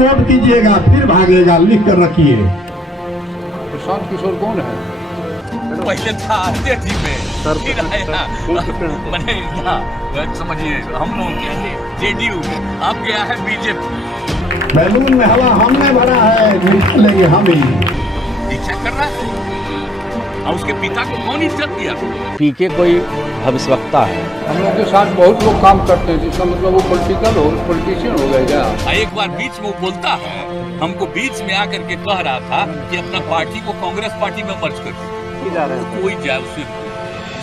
Vote कीजिएगा फिर भागेगा, लिख कर रखिए। प्रशांत किशोर कौन है? पहले था आरजेडी में, फिर आया मैंने समझिए हम लोग जेडीयू, अब गया है बीजेपी। बैलून में हवा हमने भरा है, निकालेंगे हम ही। दीक्षा कर रहा है और उसके पिता को कौन इज्जत दिया? पीके कोई भविष्यवक्ता है। हम लोग के साथ बहुत लोग काम करते हैं, जिसका मतलब वो पॉलिटिशियन हो गए क्या? एक बार बीच में वो बोलता है, हमको बीच में आकर के कह रहा था कि अपना पार्टी को कांग्रेस पार्टी में मर्ज कर दो। कोई जाए उससे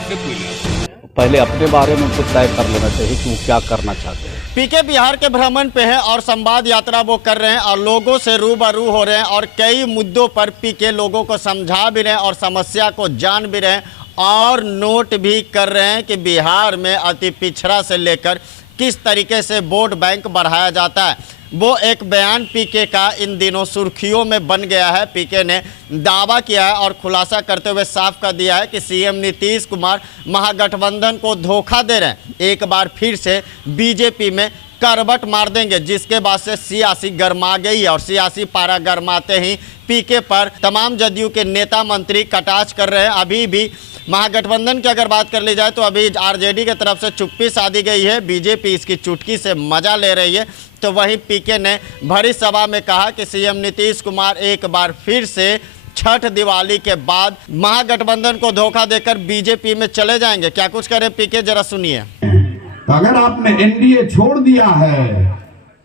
कोई नहीं। पहले अपने बारे में कुछ तय कर लेना चाहिए कि वो क्या करना चाहते हैं। पीके बिहार के भ्रमण पे है और संवाद यात्रा वो कर रहे हैं और लोगों से रूबरू हो रहे हैं और कई मुद्दों पर पीके लोगों को समझा भी रहे हैं और समस्या को जान भी रहे हैं और नोट भी कर रहे हैं कि बिहार में अति पिछड़ा से लेकर किस तरीके से वोट बैंक बढ़ाया जाता है। वो एक बयान पीके का इन दिनों सुर्खियों में बन गया है। पीके ने दावा किया है और खुलासा करते हुए साफ कर दिया है कि सीएम नीतीश कुमार महागठबंधन को धोखा दे रहे हैं, एक बार फिर से बीजेपी में करवट मार देंगे, जिसके बाद से सियासी गरमा गई और सियासी पारा गरमाते ही पीके पर तमाम जदयू के नेता मंत्री कटाक्ष कर रहे हैं। अभी भी महागठबंधन की अगर बात कर ली जाए तो अभी आरजेडी की तरफ से चुप्पी साधी गई है, बीजेपी इसकी चुटकी से मजा ले रही है। तो वहीं पीके ने भरी सभा में कहा कि सीएम नीतीश कुमार एक बार फिर से छठ दिवाली के बाद महागठबंधन को धोखा देकर बीजेपी में चले जाएंगे। क्या कुछ करे पीके, जरा सुनिए। तो अगर आपने एनडीए छोड़ दिया है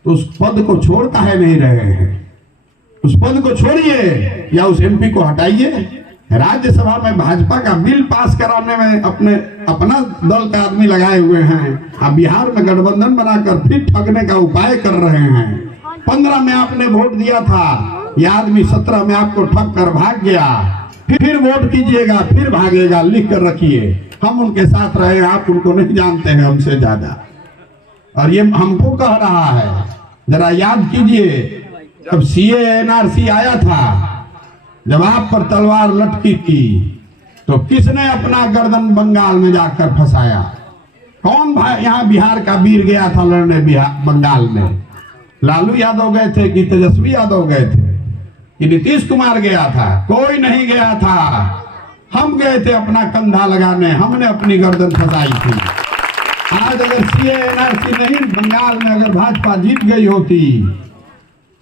तो उस पद को छोड़ काहे नहीं रहे हैं? उस पद को छोड़िए या उस एमपी को हटाइए। राज्यसभा में भाजपा का बिल पास कराने में अपना दल के आदमी लगाए हुए हैं, अब बिहार में गठबंधन बनाकर फिर ठगने का उपाय कर रहे हैं। 15 में आपने वोट दिया था, यह आदमी 17 में आपको ठग कर भाग गया। फिर वोट कीजिएगा फिर भागेगा, लिख कर रखिए। हम उनके साथ रहे, आप उनको नहीं जानते हैं हमसे ज्यादा। और ये हमको कह रहा है, जरा याद कीजिए जब सीए एनआरसी आया था, जब आप पर तलवार लटकी थी तो किसने अपना गर्दन बंगाल में जाकर फंसाया? कौन भाई यहाँ बिहार का वीर गया था लड़ने बंगाल में? लालू यादव गए थे कि तेजस्वी यादव गए थे कि नीतीश कुमार गया था? कोई नहीं गया था। हम गए थे अपना कंधा लगाने, हमने अपनी गर्दन फंसाई थी। आज अगर सीए एनआरसी नहीं, बंगाल में अगर भाजपा जीत गई होती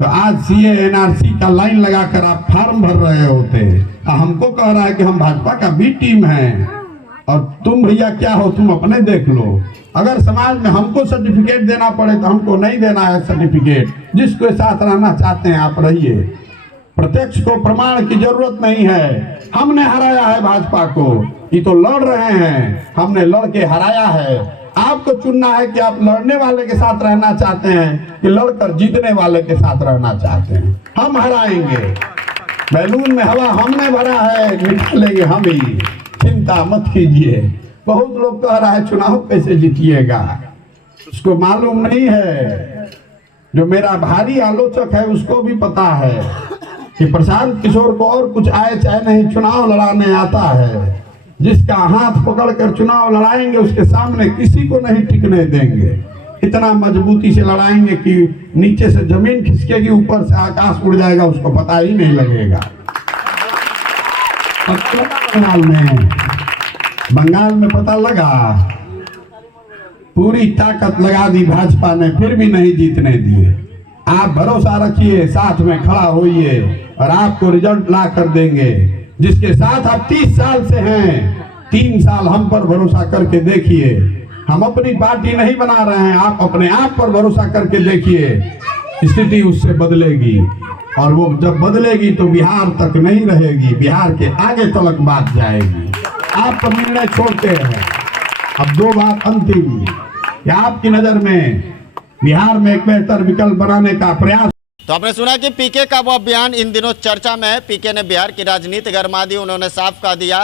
तो आज सीए एनआरसी का लाइन लगाकर आप फार्म भर रहे होते। हमको कह रहा है कि हम भाजपा का बी टीम हैं और तुम भैया क्या हो, तुम अपने देख लो। अगर समाज में हमको सर्टिफिकेट देना पड़े तो हमको नहीं देना है सर्टिफिकेट। जिसके साथ रहना चाहते हैं आप रहिए, प्रत्यक्ष को प्रमाण की जरूरत नहीं है। हमने हराया है भाजपा को, ये तो लड़ रहे हैं, हमने लड़ के हराया है। आपको चुनना है कि आप लड़ने वाले के साथ रहना चाहते हैं कि लड़कर जीतने वाले के साथ रहना चाहते हैं। हम हराएंगे, बैलून में हवा हमने भरा है, निकालेंगे हम ही, चिंता मत कीजिए। बहुत लोग कह रहा है चुनाव कैसे जीतिएगा, उसको मालूम नहीं है। जो मेरा भारी आलोचक है उसको भी पता है कि प्रशांत किशोर को और कुछ आए चाहे नहीं, चुनाव लड़ाने आता है। जिसका हाथ पकड़कर चुनाव लड़ाएंगे उसके सामने किसी को नहीं टिकने देंगे। इतना मजबूती से लड़ाएंगे कि नीचे से जमीन खिसकेगी, ऊपर से आकाश उड़ जाएगा, उसको पता ही नहीं लगेगा। बंगाल में पता लगा, पूरी ताकत लगा दी भाजपा ने, फिर भी नहीं जीतने दिए। आप भरोसा रखिए, साथ में खड़ा होइए और आपको रिजल्ट ला कर देंगे। जिसके साथ आप 30 साल से हैं, 3 साल हम पर भरोसा करके देखिए। हम अपनी पार्टी नहीं बना रहे हैं, आप अपने आप पर भरोसा करके देखिए, स्थिति उससे बदलेगी। और वो जब बदलेगी तो बिहार तक नहीं रहेगी, बिहार के आगे तलक बात जाएगी। आप पर निर्णय छोड़ते हैं। अब 2 बात अंतिम, कि आपकी नजर में बिहार में एक बेहतर विकल्प बनाने का प्रयास। तो आपने सुना कि पीके का वो बयान इन दिनों चर्चा में है। पीके ने बिहार की राजनीति गरमा दी। उन्होंने साफ कह दिया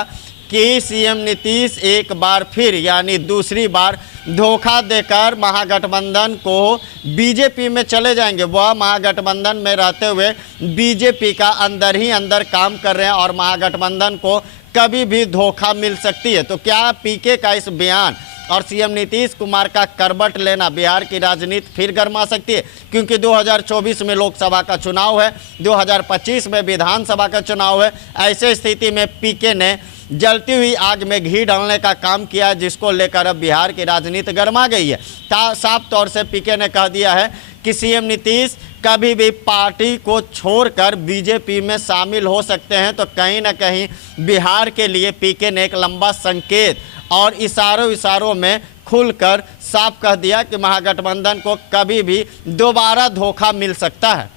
कि सीएम नीतीश एक बार फिर यानी दूसरी बार धोखा देकर महागठबंधन को बीजेपी में चले जाएंगे। वह महागठबंधन में रहते हुए बीजेपी का अंदर ही अंदर काम कर रहे हैं और महागठबंधन को कभी भी धोखा मिल सकती है। तो क्या पीके का इस बयान और सीएम नीतीश कुमार का करवट लेना बिहार की राजनीति फिर गर्मा सकती है, क्योंकि 2024 में लोकसभा का चुनाव है, 2025 में विधानसभा का चुनाव है। ऐसे स्थिति में पीके ने जलती हुई आग में घी डालने का काम किया, जिसको लेकर अब बिहार की राजनीति गर्मा गई है। साफ तौर से पीके ने कह दिया है कि सीएम नीतीश कभी भी पार्टी को छोड़कर बीजेपी में शामिल हो सकते हैं। तो कहीं ना कहीं बिहार के लिए पीके ने एक लंबा संकेत और इशारों में खुलकर साफ कह दिया कि महागठबंधन को कभी भी दोबारा धोखा मिल सकता है।